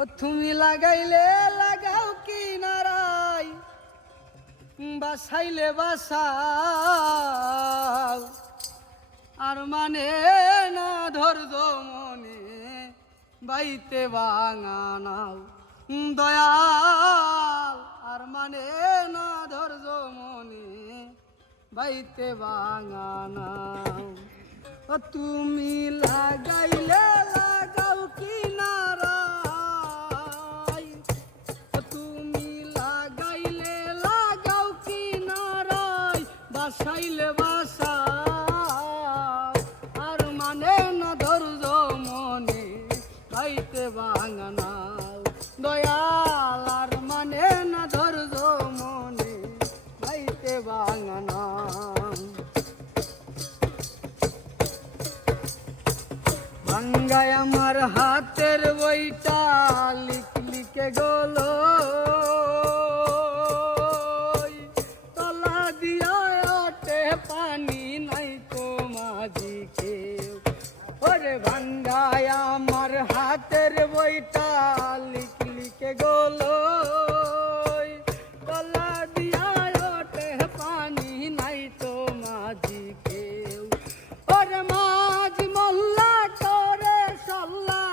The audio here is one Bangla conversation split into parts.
ও তুমি লাগাইলে লাগাও কিনারাই, বাসাইলে বাসাও, আর মানে না ধৈর্য মনে বাইতে ভাঙা নাও দয়াল, আর মানে না ধৈর্য মনে বাইতে ভাঙা নাও। ও তুমি লাগাইলে লাগাও কিনারাই, ও তুমি লাগাইলে লাগাও কিনারাই, বাসাইলে বাসাও, আর মানে না ধৈর্য মনে বাইতে ভাঙা নাও দয়াল, আর মানে না ধৈর্য মনে বাইতে ভাঙা নাও। ভাঙ্গায় আমার হাতের বইটা লিখে গেলো, তলা দিয়া ওঠে পানি নাই তো মাঝি কেউ। ওরে ভাঙ্গায় আমার হাতের বইটা লিখে গেলো, তলা দিয়া ওঠে পানি নাই তো মাঝি কেউ। ওরে মাঝ মহল্লা করে সল্লা,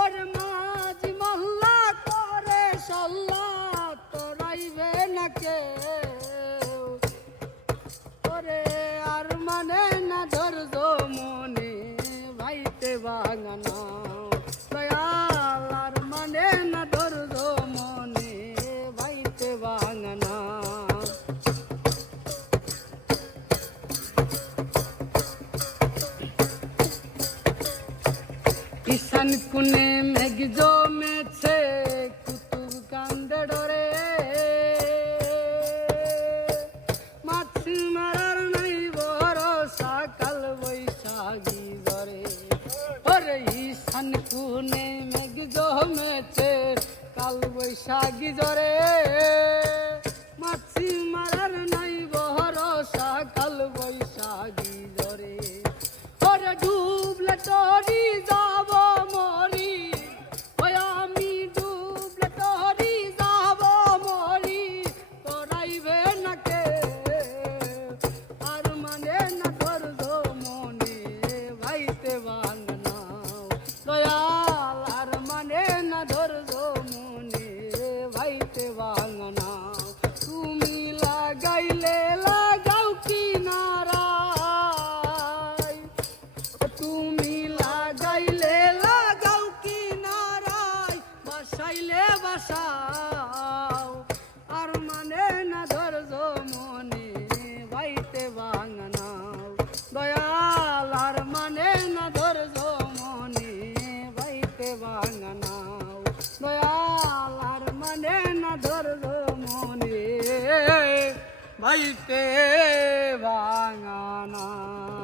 ওরে মাঝ মহল্লা করে সল্লা, তোরাইবে না কেউ। ওরে আর মানে না ধৈর্য মনে বাইতে ভাঙা নাও দয়াল, আর মানে না ধৈর্য মনে বাইতে ভাঙা নাও। ঈশান কোণে মেঘ জমেছে, কুতুব কান্দে ডরে, মাছ মারার নাই ভরসা, কাল বৈশাখী ঝরে। ওরে ঈশান কোণে মেঘ জমেছে, কাল বৈশাখী ঝরে, মাছ মারার নাই ভরসা, কাল বৈশাখী ঝরে। ওরে ডুবলে তরি যাব মরি, ওই আমি ডুবলে তরি যাব মরি, তোরাইবে না কেউ, আর মানে না ধৈর্য মনে বাইতে ভাঙা নাও দয়াল, আর মানে না ধৈর্য মনে বাইতে ভাঙা নাও। তুমি লাগাইলে লাগাও কিনারাই, তুমি লাগাইলে লাগাও কিনারাই, বাসাইলে বাসাও, আর মানে না ধৈর্য মনে বাইতে ভাঙা নাও দয়াল, আর মানে না ধৈর্য মনে বাইতে ভাঙা নাও দয়াল, আর মানে না ধৈর্য মনে বাইতে ভাঙা নাও।